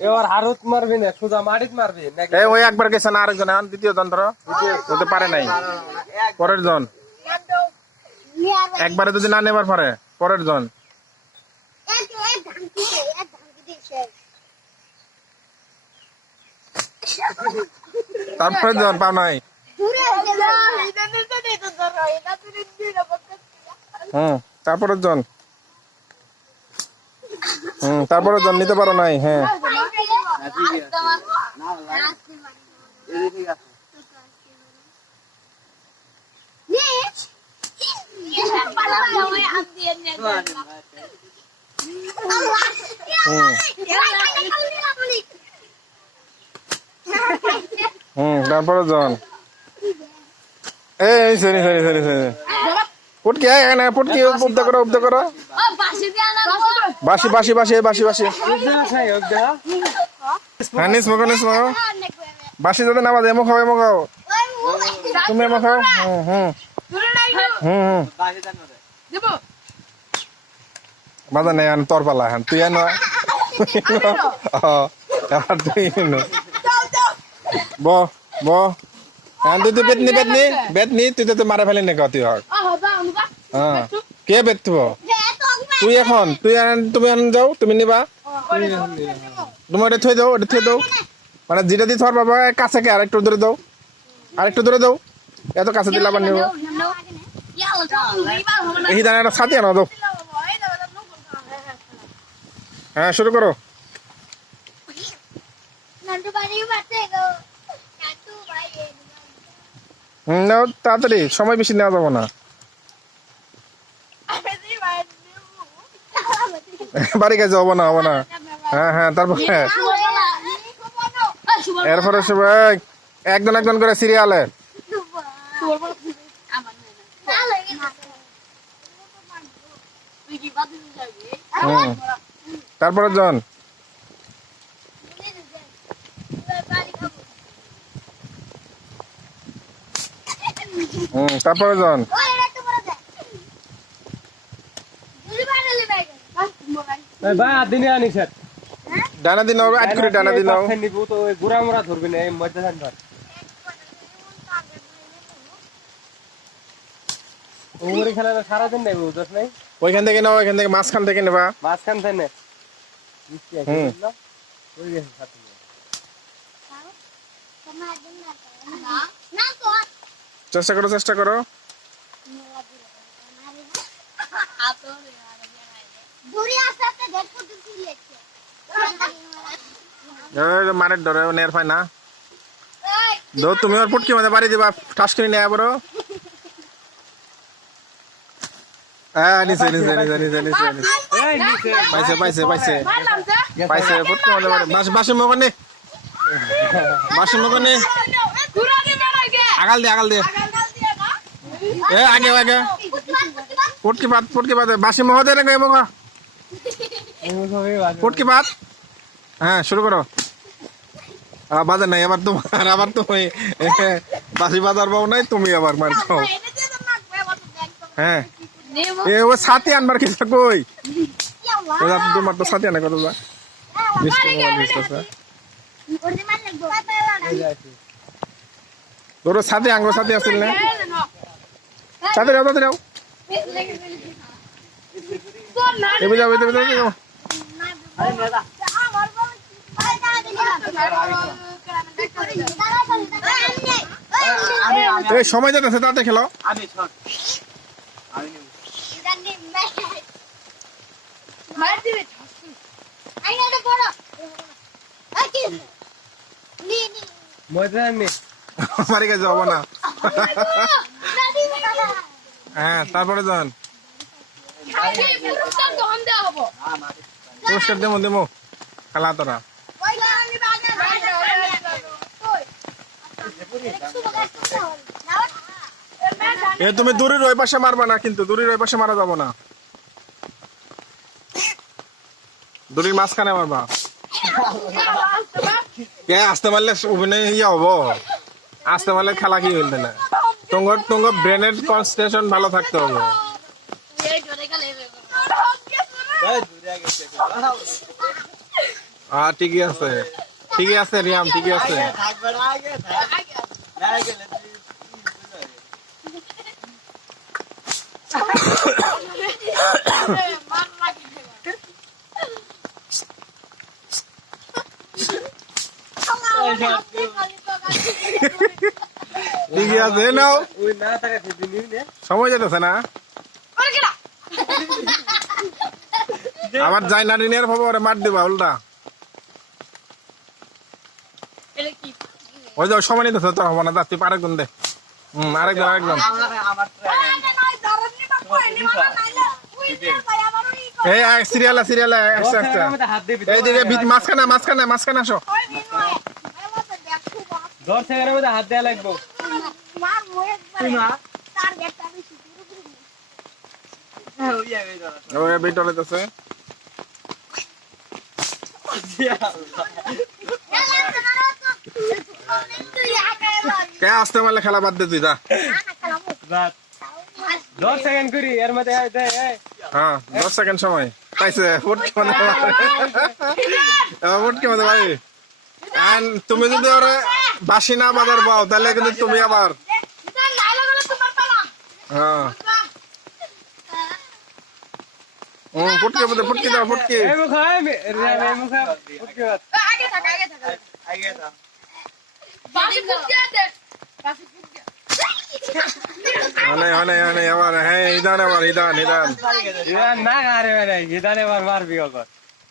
এবার হারুত মারবি না মাটিত মারবি এই ওই একবার গেছে না আরেকজন এখন দ্বিতীয় জন ধরো। হতে পারে নাই। পরের জন। একবারে যদি না নেবার পারে পরের জন। তারপরে জন পাও নাই। হুম তারপরের জন। হুম তারপরের জন নিতে পারো নাই হ্যাঁ। হুম তারপরের জন। এই সরি সরি সরি সরি। পুটকি এখানে পুটকি উদ্দ করো উদ্দ করো। বাসি বাসি বাসি বাসি বাসি। হ্যাঁ নিস মগো নিস মগো। বাসি যাতে না বাজে এমো খাও এমো খাও তুমি এমো খাও হুম হুম। হুম হুম। বাজা নেই আন তোর পালা হ্যাঁ তুই আন। এবার তুই ব ব। হ্যাঁ তুই তো বেতনি বেতনি বেতনি তুই তো মারা ফেলি নে তুই হক। হ্যাঁ কে বেতব? তুই এখন, তুই তুমি আন যাও, তুমি নিবা। তুমি এটা থই দাও, এটা থই দাও। মানে যেটা দিয়ে থর বাবা কাছে কে, আরেকটু দূরে দাও। আরেকটু দূরে দাও। এত কাছে দিলে আবার নিব। এই দানা একটা সাথে আনো, দাও। হ্যাঁ শুরু করো। তাড়াতাড়ি, সময় বেশি নেওয়া যাব না। বাড়ি কাছে হব না হব না। হ্যাঁ হ্যাঁ তারপরে এরপরে সবাই একজন একজন করে সিরিয়ালে। হুম। তারপরে জন। হুম তারপরে জন। ভাই দিনে আনি স্যার ডানা দিন হবে আট করে ডানা দিন নাও। নিব তো গুড়া মুড়া ধরবি না এই মধ্যে ধান ধর খেলা সারাদিন নেই ওইখান থেকে নাও ওইখান থেকে মাঝখান থেকে নেবা। মাঝখান থেকে হুম। ওই গেছে সাথে চেষ্টা করো চেষ্টা করো। মারের ডরে নেয়ার পায় না। দো তুমি ওর ফুটকি মধ্যে বাড়ি দিবা ঠাস করে নেয়া বড়। নিচে নিচে নিচে নিচে নিচে নিচে পাইছে পাইছে পাইছে। পাইছে ফুটকি মধ্যে বাড়ি। বাস বাসি মগনে বাসি মগনে আগাল দে আগাল দে। এ আগে আগে। ফুটকি পাত ফুটকি পাত বাসি মহ দে রে মগ ফুটকি পাত হ্যাঁ শুরু করো। আ, বাজার নাই আবার তোমার আবার তুমি এ, বাসি বাজার পাও নাই তুমি আবার মার খাও। হ্যাঁ। এ ও সাথে আনবার কিছু কই তোমার তো সাথে আনে কত যা। তোর সাথে আঙ্গুর সাথে আসছিল না? সাথে যাও সাথে যাও এবার যাও এবার যাও, এবার এই সময় যেতেছে তাতে খেলো বাড়ি কাছে যাব না। হ্যাঁ তারপরে যান। পুরস্কার দেবো দেবো খেলা তোরা। এ, তুমি দূরের ওই পাশে মারবা না কিন্তু, দূরের ওই পাশে মারা যাব না। দূরের মাঝখানে মারবা। কে, আসতে পারলে অভিনয় ইয়ে হব? আসতে পারলে খেলা কি হইল না তোমার তোমার ব্রেনের কনসেন্ট্রেশন ভালো থাকতে হবে। হ্যাঁ ঠিকই আছে। ঠিকই আছে রিয়াম ঠিকই আছে। ঠিকই আছে নাও। সময় যেতেছে না আবার যাই না রিনের খবর মার দিবা উল্টা। ওই যে ওই সময় নিতেছে তোর হব না যা, তুই আরেকজন দে। হম আরেকজন আরেকজন আমার আমার এই সিরিয়ালে সিরিয়ালে এই দিকে ভিত মাঝখানে মাঝখানে মাঝখানে আসো। সেকেন্ডের মধ্যে হাত দেওয়া লাগবো। তার গেটটা আমি শুরু করি ওই ভিতরে। লইতেছে কে আসতে মারলে খেলা বাদ দে তুই যা। দশ সেকেন্ড করি এর মধ্যে। হ্যাঁ দশ সেকেন্ড সময়। পাইছে ফুটকি মধ্যে ফুটকি মধ্যে ভাই তুমি যদি ওরে বাসি না বাজার পাও তাহলে কিন্তু তুমি আবার হ্যাঁ হুম ফুটকি মধ্যে ফুটকি দাও ফুটকি এই মুখা এই মে- রিয়াম, এই মুখা উঠকে বাত। আগে থাক অনেক অনেক অনেক আবার হ্যাঁ ইদান আবার ইদান ইদান। রিয়াম, না আরে ভাই গিদানে এবার মারবি ওকে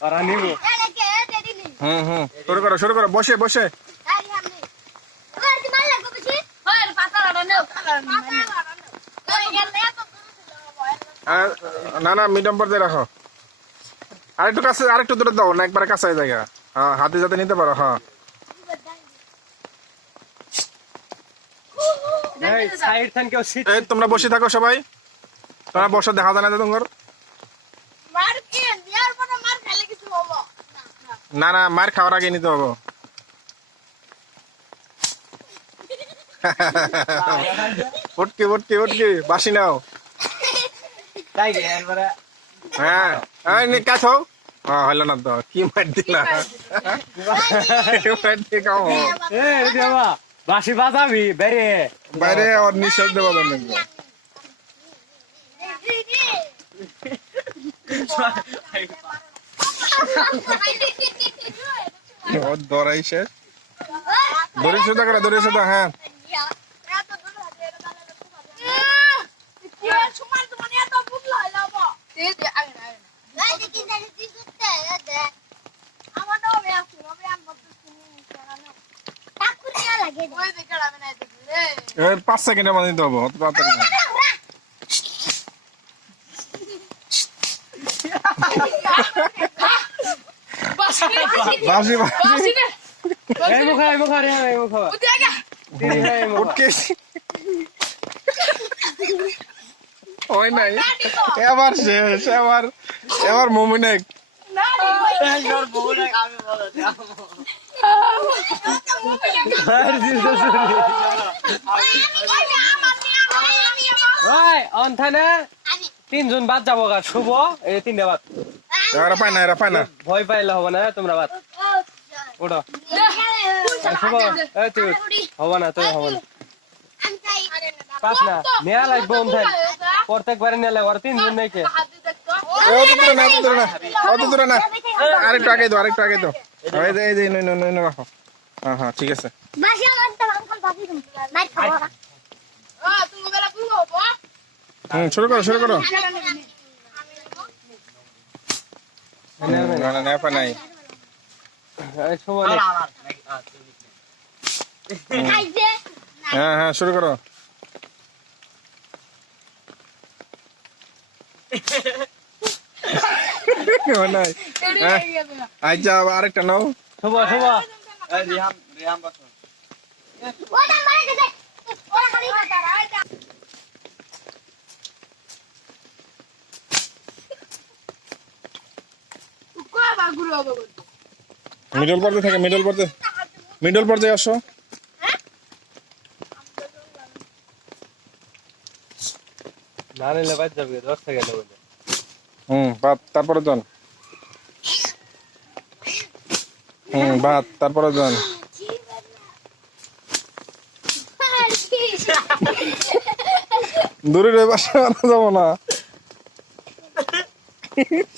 ওরা নিবো। হুম হুম শুরু করো শুরু করো বসে বসে। না না মিডিয়াম পর্যায়ে রাখো। আরেকটু কাছে আরেকটু দূরে দাও না একবারে কাছে জায়গা হ্যাঁ হাতে যাতে নিতে পারো হ্যাঁ। তোমরা বসে থাকো সবাই। তোমরা বসে দেখা যায় না তোমার। না না মার খাওয়ার আগে নিতে হবে। উটকি উটকি উটকি বাসি নাও। হ্যাঁ কাছো হ্যাঁ হলো না তো কি মার দিলা? কি মার দিয়ে খাও এ দেবা বাসি বাজাবি বেরে বাইরে ওর নিঃশ্বাস দেওয়া যাবে ওর দরাই শেষ দড়ি সোজা করো দড়ি সোজা হ্যাঁ। এ পাঁচ সেকেন্ডের মধ্যে নিতে হবে অত তাড়াতাড়ি বাসি বাসি এই মুখা এই মুখা রিয়াম এই মুখা দিদি ভাই এই মুখা। উঠকে। হয় নাই। এবার শেষ এবার এবার মমিনেক। তোর না তিনজন বাদ যাব গা শুভ এই তিনটে বাদ। এরা পায় না এরা পায় না। ভয় পাইলে হবে না তোমরা বাদ। এই শুভ এই তুই। হবে না তুই হবে না। পাস না। নেয়া লাগবে অন্থান। প্রত্যেকবারে নেলে ওর তিনজন নেই কে অত দূরে না অত দূরে না। অত দূরে না। আরেকটু আগে দাও আরেকটু আগে দাও। এই যে এই যে নই নই নই রাখো। হ্যাঁ হ্যাঁ ঠিক আছে। হুম শুরু করো শুরু করো। না না না পা নাই। আমার হ্যাঁ হ্যাঁ শুরু করো। হ্যাঁ আচ্ছা আরেকটা নাও। শুভ শুভ। রিহাম রিহাম বসো মিডল পর্যায়ে থাকে মিডল পর্যায়ে। মিডল পর্যায়ে আসো। না নিলে বাদ যাবে দশ সেকেন্ড বলে। হুম ভাত তারপরে জন। হুম ভাত তারপরে জন। দূরে পাশে আনা যাব না।